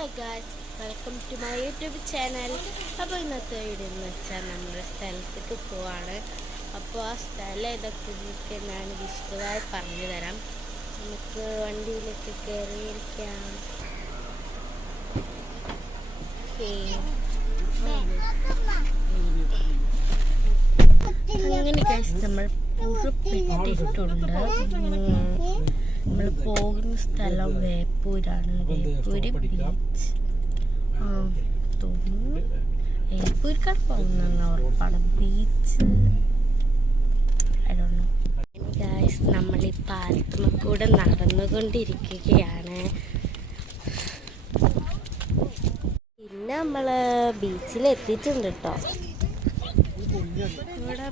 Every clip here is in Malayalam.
Hello guys, welcome to my YouTube channel. അപ്പോൾ ഇന്നത്തെ വീഡിയോ എന്ന് വെച്ചാൽ നമ്മുടെ സ്ഥലത്തേക്ക് പോവാണ്. അപ്പോൾ ആ സ്ഥലം ഇതൊക്കെ ഞാൻ വിശദമായി പറഞ്ഞു തരാം. നമുക്ക് വണ്ടിയിലേക്ക് കയറിയിരിക്കാം. അങ്ങനെ ഗായ്സ്, നമ്മൾ പുറപ്പെട്ടിട്ടുണ്ട്. നമ്മൾ പോകുന്ന സ്ഥലം വേപ്പൂരാണ്. വേപ്പൂര് ബീച്ച് തോന്നുന്നു. വേപ്പൂർക്കാർ പോകുന്ന ഉറപ്പാണ്. ബീച്ച് ഗായ്സ്, നമ്മൾ ഈ പാലത്തിൽ കൂടെ നടന്നുകൊണ്ടിരിക്കുകയാണ്. പിന്നെ നമ്മൾ ബീച്ചിലെത്തിയിട്ടുണ്ട് കേട്ടോ. ഇവിടെ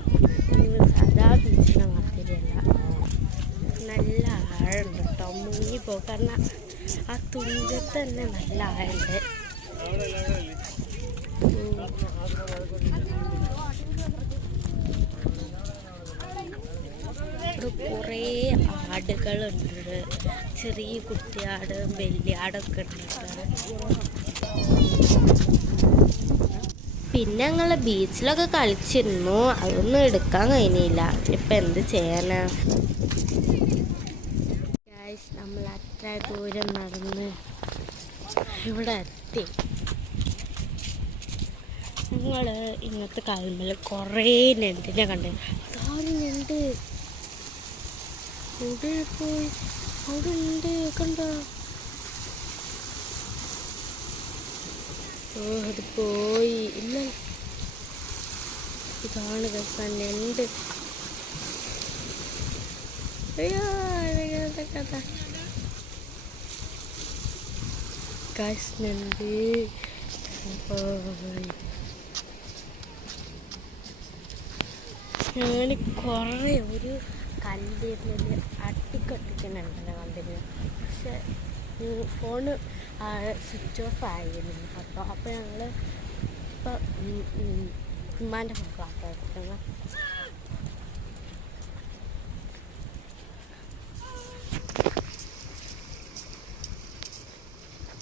സാധാ ബീച്ചിനെ മാതിരിയല്ല, നല്ല ആഴുണ്ട് കേട്ടോ. മുങ്ങിപ്പോകും, കാരണം ആ തുഞ്ചത്ത് തന്നെ നല്ല ആഴുണ്ട്. ഇവിടെ കുറേ ആടുകളുണ്ട്. ചെറിയ കുട്ടിയാട്, വലിയ ആടൊക്കെ ഉണ്ട്. പിന്നെ ഞങ്ങൾ ബീച്ചിലൊക്കെ കളിച്ചിരുന്നു, അതൊന്നും എടുക്കാൻ കഴിഞ്ഞില്ല. ഇപ്പം എന്ത് ചെയ്യാനാ. ഗായ്സ്, നമ്മൾ അത്ര ദൂരം നടന്ന് ഇവിടെ എത്തി. ഞങ്ങൾ ഇന്നത്തെ കാലങ്ങളിൽ കുറേ ഞണ്ടിനെ കണ്ടു. അതാരും ഞണ്ട് ഇവിടെ പോയി, അവിടെ ഉണ്ട്, കണ്ടോ? ഓ, അത് പോയി. ഇല്ല, ഇതാണ് ഞണ്ട്. അയ്യോ, കഥ ഞണ്ട്. ഞാൻ കുറേ ഒരു കല്ലിരുന്ന് അട്ടിക്കട്ടിക്കുന്നുണ്ടല്ലോ കണ്ടിന്. പക്ഷെ ഫോണ് സ്വിച്ച് ഓഫ് ആയിരുന്നു. അപ്പോൾ ഞങ്ങൾ ഇപ്പോൾ ഉമ്മാൻ്റെ ഫോട്ടോ എടുക്കുന്നത്.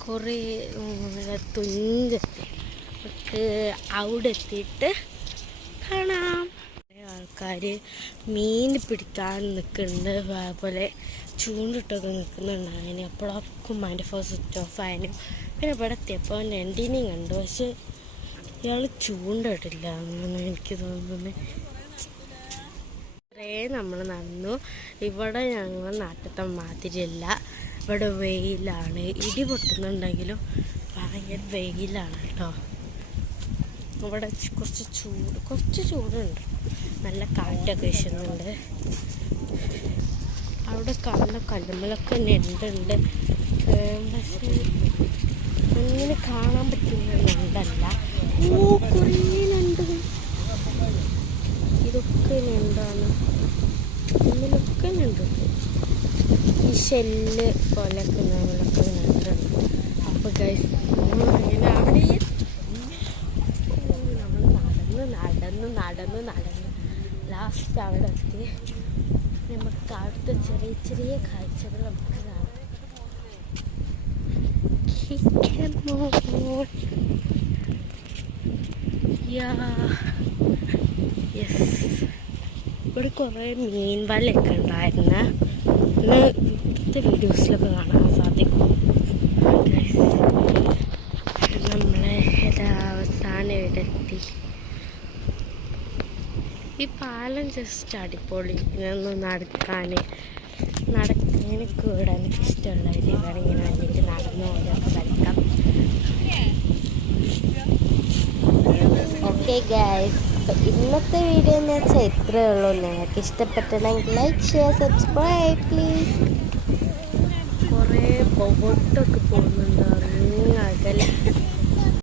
കുറേ തുഞ്ചെത്തി. നമുക്ക് അവിടെ എത്തിയിട്ട് കാണാം. കുറേ ആൾക്കാർ മീൻ പിടിക്കാൻ നിൽക്കുന്നുണ്ട്, അതുപോലെ ചൂണ്ടിട്ടൊക്കെ നിൽക്കുന്നുണ്ടായിരുന്നു. അപ്പോഴൊക്കെ ഉമ്മാൻ്റെ ഫോൺ സ്വിച്ച് ഓഫ് ആയിരുന്നു. പിന്നെ ഇവിടെ എത്തിയപ്പോൾ ഞണ്ടിനെയും കണ്ടു, പക്ഷെ ഇയാൾ ചൂണ്ടിട്ടില്ല എന്നാണ് എനിക്ക് തോന്നുന്നത്. കുറേ നമ്മൾ നടന്നു. ഇവിടെ ഞങ്ങൾ നാട്ടിലത്തെ മാതിരിയല്ല, ഇവിടെ വെയിലാണ്. ഇടി പൊട്ടുന്നുണ്ടെങ്കിലും ഭയങ്കര വെയിലാണ് കേട്ടോ. ഇവിടെ കുറച്ച് ചൂടുണ്ട്, നല്ല കാറ്റൊക്കെ വീശുന്നുണ്ട്. അവിടെ കാണുന്ന കല്ലുമ്മലൊക്കെ ഞണ്ടുണ്ട്, പക്ഷേ അങ്ങനെ കാണാൻ പറ്റുന്ന ഞണ്ടല്ല. ഓ, കുറേ ഞണ്ടുകൾ. ഇതൊക്കെ ഞണ്ടാണ്, ഇതിലൊക്കെ ഞണ്ടുണ്ട്. ഈ ഷെല്ല് പോലെയൊക്കെ ഞങ്ങളൊക്കെ ഞണ്ടുണ്ട്. അപ്പോൾ ഗൈസ്, അങ്ങനെ അവിടെ നമ്മൾ നടന്ന് ലാസ്റ്റ് അവിടെ എത്തി. നമുക്ക് അവിടുത്തെ ചെറിയ ചെറിയ കാഴ്ചകൾ നമുക്ക് കാണാം. ഇവിടെ കുറേ മീൻ വലയൊക്കെ ഉണ്ടായിരുന്നു. ഇന്നത്തെ വീഡിയോസിലൊക്കെ കാണാൻ സാധിക്കും. നമ്മളെ അവസാനം ഇവിടെ എത്തി. ഈ പാലം ജസ്റ്റ് അടിപൊളി. ഇതൊന്ന് എനിക്ക് ഇവിടെ എനിക്ക് ഇഷ്ടമുള്ള ഇവിടെ ഇങ്ങനെ വന്നിട്ട് നടന്നു പോയൊക്കെ കളിക്കാം. ഓക്കെ ഗൈസ്, ഇന്നത്തെ വീഡിയോ എന്ന് വെച്ചാൽ ഇത്രയേ ഉള്ളൂ. നിങ്ങൾക്ക് ഇഷ്ടപ്പെട്ടിട്ടുണ്ടെങ്കിൽ ലൈക്ക്, ഷെയർ, സബ്സ്ക്രൈബ് പ്ലീസ്. കുറേ ബോട്ടൊക്കെ പോകുന്നുണ്ട് അങ്ങ് അകലെ.